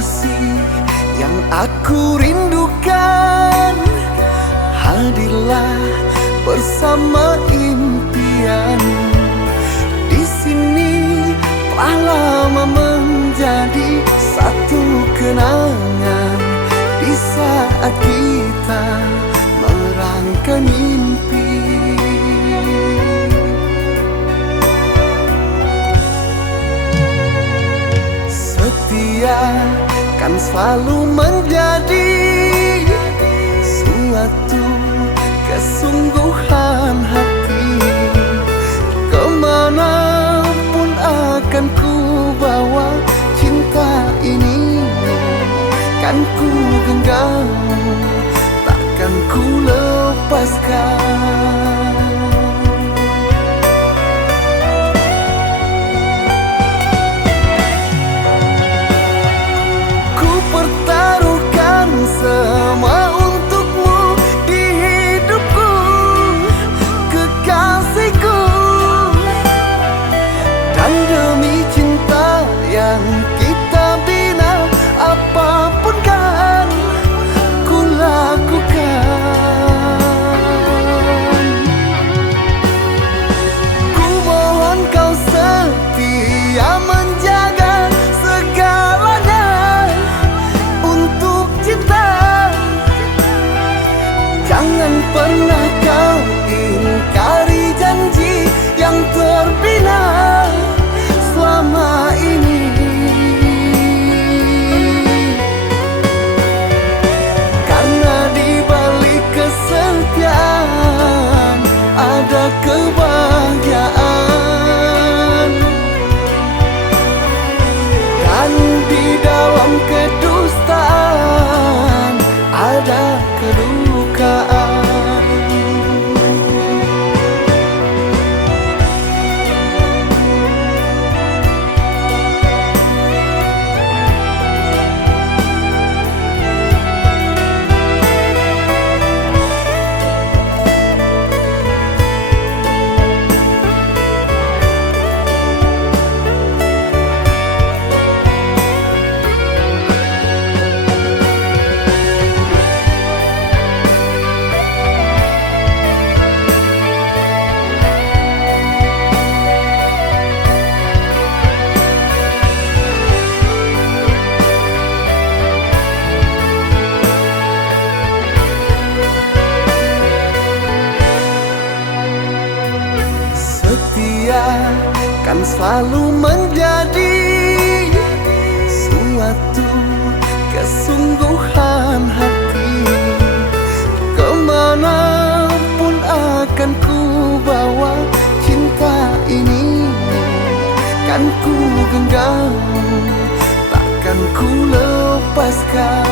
kasih yang aku rindukan, hadirlah bersama impian. Di sini telah lama menjadi satu kenangan di saat kita merangkai mimpi. Setia kan selalu menjadi suatu kesungguhan hati. Kemanapun akan ku bawa cinta ini, kan ku genggam, takkan ku lepaskan. Pertaruhkan semua untukmu di hidupku, kekasihku. Dan demi cinta yang kita bina, apapun kan ku lakukan. Ku mohon kau setia menjaga segalanya untuk cinta. Jangan pernah kau ingkari janji yang terbina selama ini. Karena di balik kesetiaan ada kebahagiaan, dan di dalam kedustaan ada kedukaan. Setia kan selalu menjadi suatu kesungguhan hati. Kemanapun akan ku bawa cinta ini, kan ku genggam, takkan ku lepaskan.